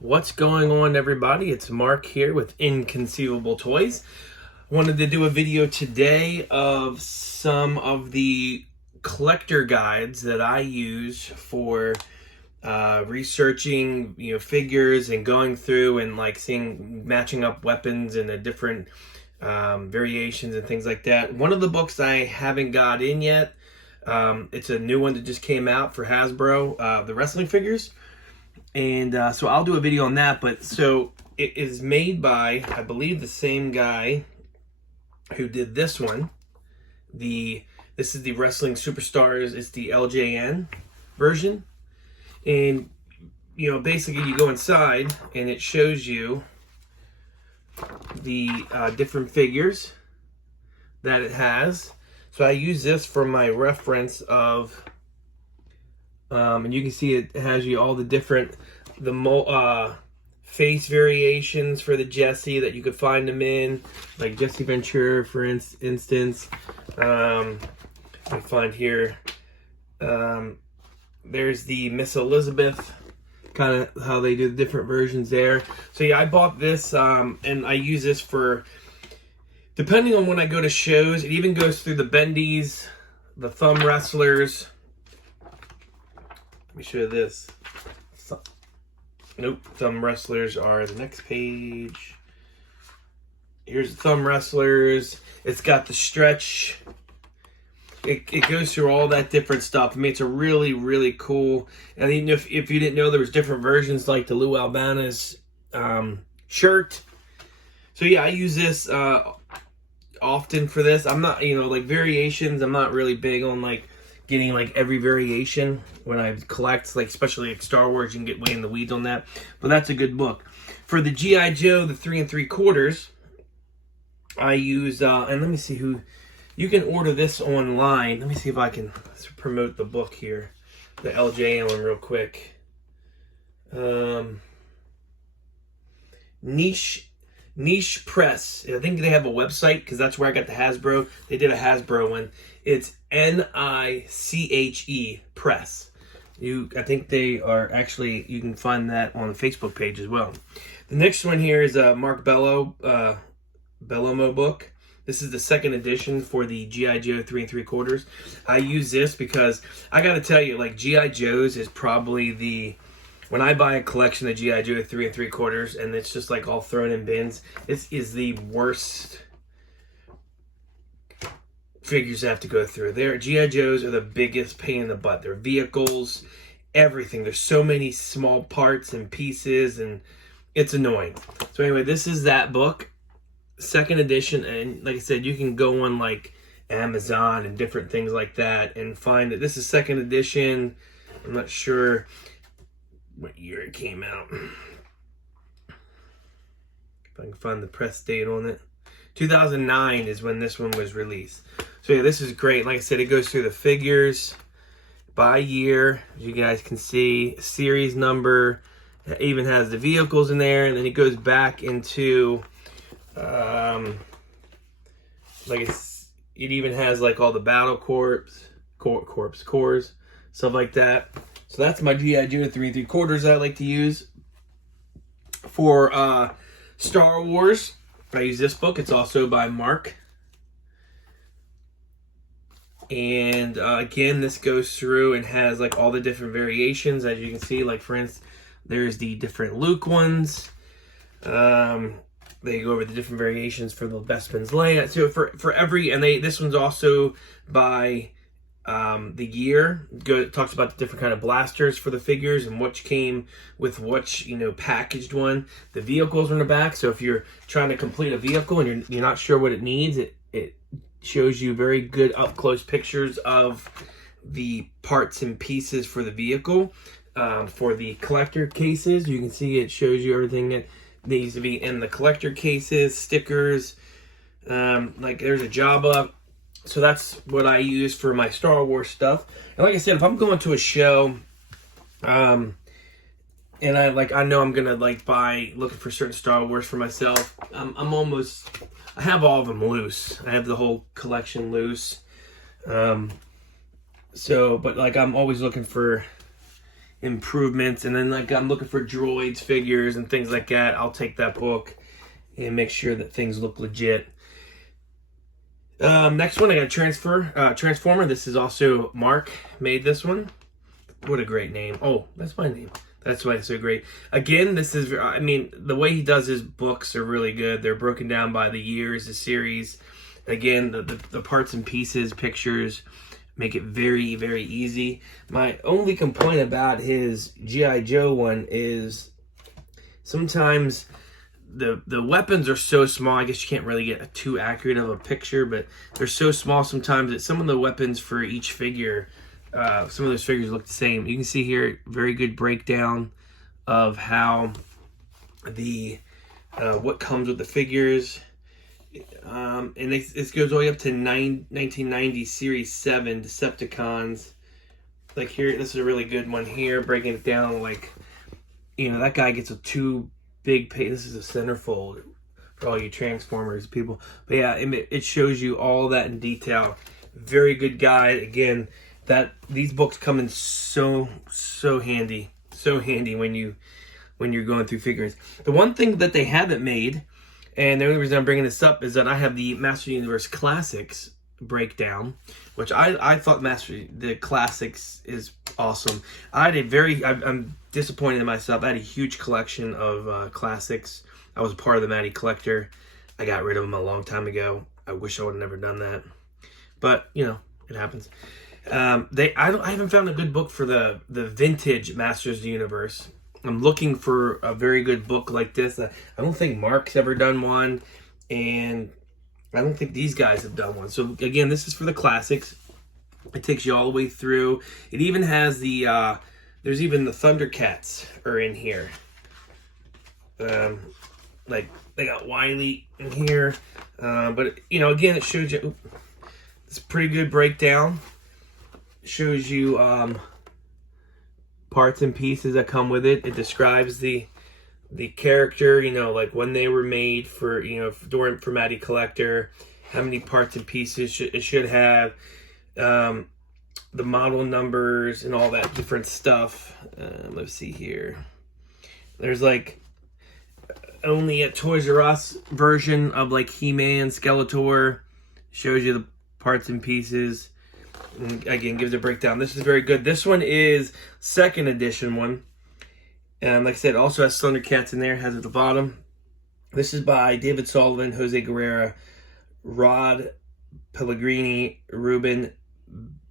What's going on, everybody? It's Mark here with Inconceivable Toys. Wanted to do a video today of some of the collector guides that I use for researching, figures and going through and seeing matching up weapons and the different variations and things like that. One of the books I haven't got in yet. It's a new one that just came out for Hasbro, the wrestling figures. And so I'll do a video on that, but so it is made by, I believe, the same guy who did this one. This is the Wrestling Superstars. It's the LJN version. And, basically you go inside and it shows you the different figures that it has. So I use this for my reference of... and you can see it has you all the different face variations for the Jesse that you could find them in, like Jesse Ventura, for instance. I find here, there's the Miss Elizabeth, kind of how they do the different versions there. So yeah, I bought this, and I use this for, depending on when I go to shows. It even goes through the bendies, the thumb wrestlers. Let me show you this. Nope, thumb wrestlers are the next page. Here's the thumb wrestlers. It's got the stretch. It goes through all that different stuff. I mean, it's a really, really cool. And even if you didn't know, there was different versions, like the Lou Albana's shirt. So yeah, I use this often for this. I'm not, variations. I'm not really big on getting every variation when I collect, especially Star Wars. You can get way in the weeds on that, but that's a good book. For the G.I. Joe, the 3 3/4, I use and let me see who you can order this online. Let me see if I can promote the book here, the LJN one, real quick. Niche Press. I think they have a website because that's where I got the Hasbro. They did a Hasbro one. It's NICHE Press. I think they are actually, you can find that on the Facebook page as well. The next one here is a Mark Bellomo book. This is the second edition for the G.I. Joe 3 3/4. I use this because I got to tell you, G.I. Joe's is probably when I buy a collection of G.I. Joe 3 3/4 and it's just all thrown in bins, this is the worst figures I have to go through. G.I. Joes are the biggest pain in the butt. Their vehicles, everything. There's so many small parts and pieces, and it's annoying. So anyway, this is that book, second edition, and like I said, you can go on Amazon and different things like that and find that this is second edition. I'm not sure what year it came out. If I can find the press date on it. 2009 is when this one was released. So yeah, this is great. Like I said, it goes through the figures by year, as you guys can see, series number. It even has the vehicles in there, and then it goes back into it even has all the battle cores, stuff like that. So that's my G.I. Joe 3 3/4 I like to use. For Star Wars, I use this book. It's also by Mark. And again, this goes through and has all the different variations, as you can see. For instance, there's the different Luke ones. They go over the different variations for the Bespin's Leia. So for every, and this one's also by the year. It talks about the different kind of blasters for the figures and which came with which packaged one. The vehicles are in the back, so if you're trying to complete a vehicle and you're not sure what it needs, it shows you very good up close pictures of the parts and pieces for the vehicle. For the collector cases, you can see it shows you everything that needs to be in the collector cases, stickers, there's a Jabba. So that's what I use for my Star Wars stuff. And like I said, if I'm going to a show, and I know I'm gonna buy, looking for certain Star Wars for myself, I have all of them loose. I have the whole collection loose. But I'm always looking for improvements. And then like I'm looking for droids, figures, and things like that, I'll take that book and make sure that things look legit. Next one, I got Transformer. This is also Mark made this one. What a great name. Oh, that's my name. That's why it's so great. Again, this is, I mean, the way he does his books are really good. They're broken down by the years, the series. Again, the parts and pieces, pictures, make it very, very easy. My only complaint about his G.I. Joe one is sometimes the weapons are so small. I guess you can't really get too accurate of a picture, but they're so small sometimes that some of the weapons for each figure, some of those figures look the same. You can see here, very good breakdown of how the what comes with the figures. And this goes all the way up to 1990 Series 7 Decepticons. Like here, this is a really good one here, breaking it down. Like, you know, that guy gets a 2 big page. This is a centerfold for all you Transformers people. But yeah, it shows you all that in detail. Very good guide. Again, that these books come in so handy. So handy when you're going through figures. The one thing that they haven't made, and the only reason I'm bringing this up, is that I have the Master Universe Classics breakdown, which I thought the Classics is awesome. I'm disappointed in myself. I had a huge collection of Classics. I was part of the Matty Collector. I got rid of them a long time ago. I wish I would have never done that. But, you know, it happens. I haven't found a good book for the vintage Masters of the Universe. I'm looking for a very good book like this. I don't think Mark's ever done one, and I don't think these guys have done one. So again, this is for the Classics. It takes you all the way through. It even has the there's even the Thundercats are in here. Like they got Wily in here, but you know, again, it shows you. It's a pretty good breakdown. It shows you parts and pieces that come with it. It describes the character, you know, like when they were made for, you know, for Matty Collector, how many parts and pieces it should have, the model numbers and all that different stuff. Let's see here. There's like only a Toys R Us version of like He-Man, Skeletor. Shows you the parts and pieces. And again, gives a breakdown. This is very good. This one is second edition one. And like I said, also has Thundercats in there, has at the bottom. This is by David Sullivan, Jose Guerrera, Rod Pellegrini, Ruben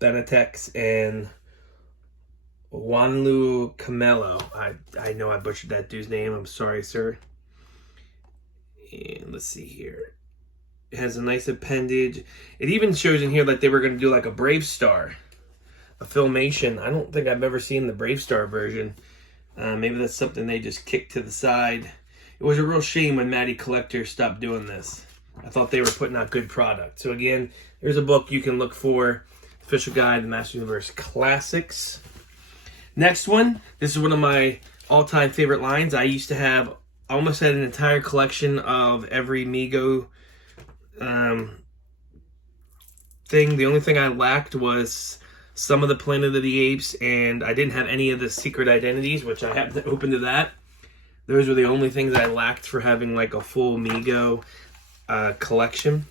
Benatex, and Juanlu Camelo. I know I butchered that dude's name. I'm sorry, sir. And let's see here. It has a nice appendage. It even shows in here like they were going to do like a Brave Star, a Filmation. I don't think I've ever seen the Brave Star version. Maybe that's something they just kicked to the side. It was a real shame when Matty Collector stopped doing this. I thought they were putting out good product. So again, here's a book you can look for. Official Guide to the Master Universe Classics. Next one. This is one of my all-time favorite lines. I almost had an entire collection of every Mego thing. The only thing I lacked was some of the Planet of the Apes, and I didn't have any of the Secret Identities, which I have to open to that. Those were the only things I lacked for having like a full Mego collection.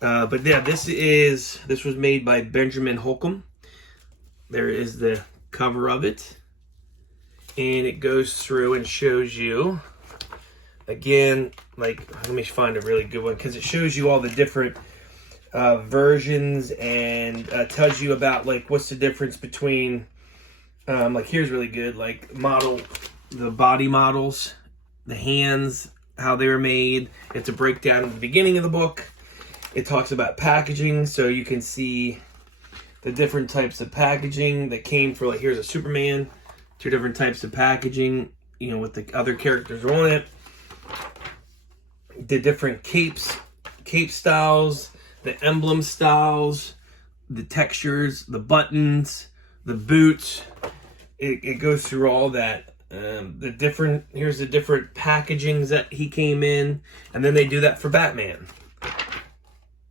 But yeah, this was made by Benjamin Holcomb. There is the cover of it, and it goes through and shows you again, like, let me find a really good one, because it shows you all the different versions, and tells you about like what's the difference between like here's really good, like the body models, the hands, how they were made. It's a breakdown at the beginning of the book. It talks about packaging, so you can see the different types of packaging that came for, like, here's a Superman, 2 different types of packaging, you know, with the other characters on it. The different cape styles, the emblem styles, the textures, the buttons, the boots. It goes through all that. Here's the different packagings that he came in, and then they do that for Batman.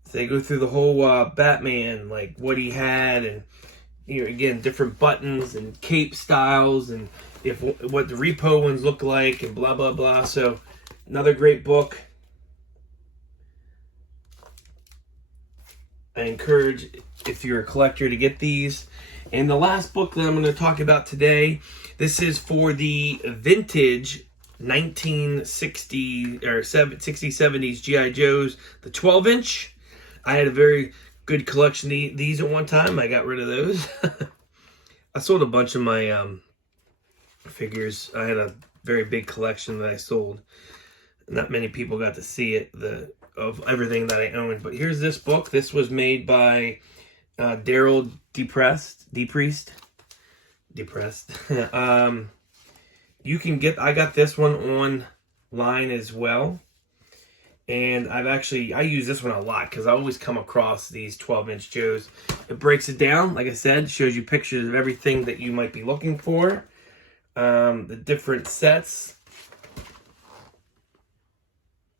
So they go through the whole Batman, like what he had, and again, different buttons and cape styles, and what the repo ones look like, and blah blah blah. So another great book. I encourage, if you're a collector, to get these. And the last book that I'm going to talk about today, this is for the vintage 1960 or 60s, 70s G.I. Joes, the 12-inch. I had a very good collection of these at one time. I got rid of those. I sold a bunch of my figures. I had a very big collection that I sold. Not many people got to see it, of everything that I owned. But here's this book. This was made by Daryl Deprest. You can get, I got this one online as well. And I use this one a lot because I always come across these 12-inch Joes. It breaks it down, like I said, shows you pictures of everything that you might be looking for. The different sets.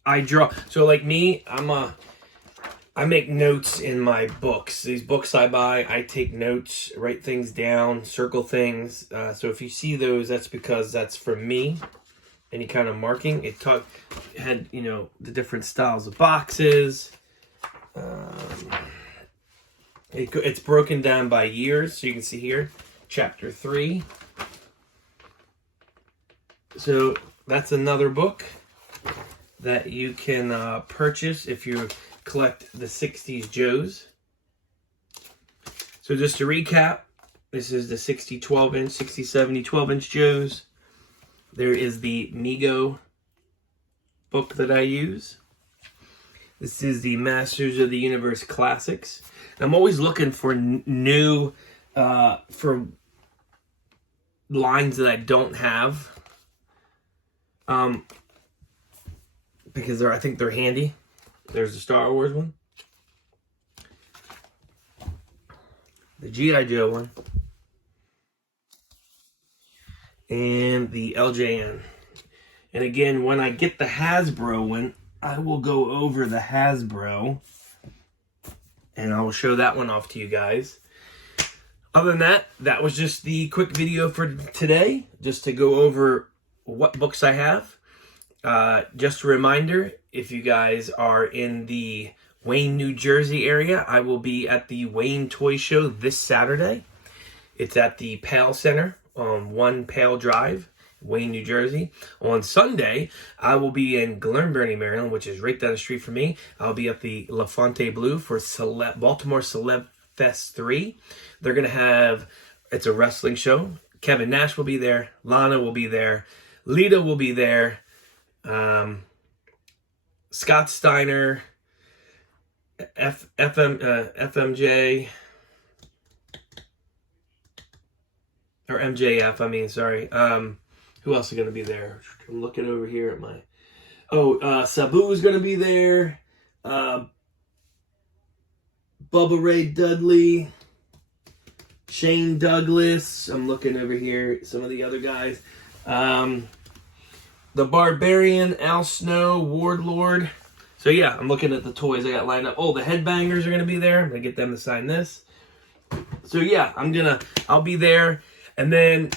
I draw, so like me, I make notes in my books. These books I buy, I take notes, write things down, circle things. So if you see those, that's because that's for me. Any kind of marking. It had, the different styles of boxes. It's broken down by years, so you can see here, chapter 3. So that's another book that you can purchase if you collect the 60s Joes. So just to recap, this is the 60 12-inch, 60 70 12-inch Joes. There is the Mego book that I use. This is the Masters of the Universe Classics. I'm always looking for new for lines that I don't have. Because I think they're handy. There's the Star Wars one. The G.I. Joe one. And the LJN. And again, when I get the Hasbro one, I will go over the Hasbro. And I will show that one off to you guys. Other than that, that was just the quick video for today. Just to go over what books I have. Just a reminder, if you guys are in the Wayne, New Jersey area, I will be at the Wayne Toy Show this Saturday. It's at the Pale Center on 1 Pale Drive, Wayne, New Jersey. On Sunday, I will be in Glenburnie, Maryland, which is right down the street from me. I'll be at the La Fontainebleau for Baltimore Celeb Fest 3. They're going to have, it's a wrestling show. Kevin Nash will be there. Lana will be there. Lita will be there. Scott Steiner, FMJ, or MJF, I mean, sorry. Who else is going to be there? I'm looking over here at my... Sabu is going to be there. Bubba Ray Dudley. Shane Douglas. I'm looking over here at some of the other guys. The Barbarian, Al Snow, Wardlord. So yeah, I'm looking at the toys I got lined up. Oh, the Headbangers are going to be there. I'm going to get them to sign this. So yeah, I'll be there. And then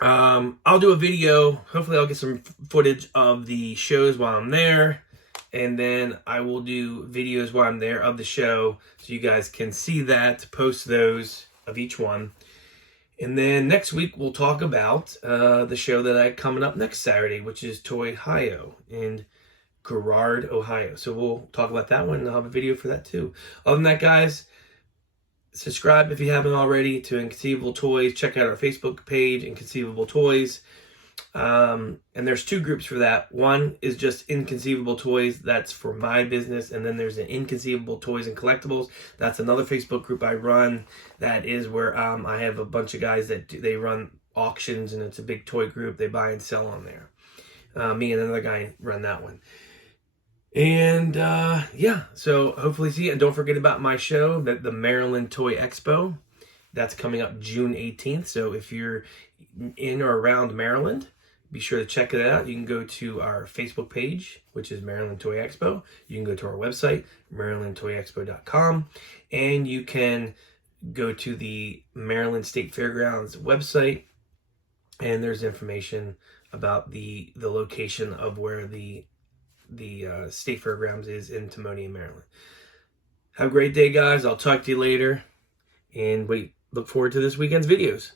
I'll do a video. Hopefully I'll get some footage of the shows while I'm there. And then I will do videos while I'm there of the show. So you guys can see that, post those of each one. And then next week, we'll talk about the show that I coming up next Saturday, which is Toy Ohio in Girard, Ohio. So we'll talk about that one, and I'll have a video for that too. Other than that, guys, subscribe if you haven't already to Inconceivable Toys. Check out our Facebook page, Inconceivable Toys. And there's 2 groups for that. One is just Inconceivable Toys. That's for my business. And then there's an Inconceivable Toys and Collectibles. That's another Facebook group I run. That is where I have a bunch of guys that they run auctions, and it's a big toy group. They buy and sell on there. Me and another guy run that one. And yeah, so hopefully see you. And don't forget about my show, the Maryland Toy Expo. That's coming up June 18th. So if you're in or around Maryland, be sure to check it out. You can go to our Facebook page, which is Maryland Toy Expo. You can go to our website, marylandtoyexpo.com, and you can go to the Maryland State Fairgrounds website, and there's information about the location of where the State Fairgrounds is in Timonium, Maryland. Have a great day, guys. I'll talk to you later, and look forward to this weekend's videos.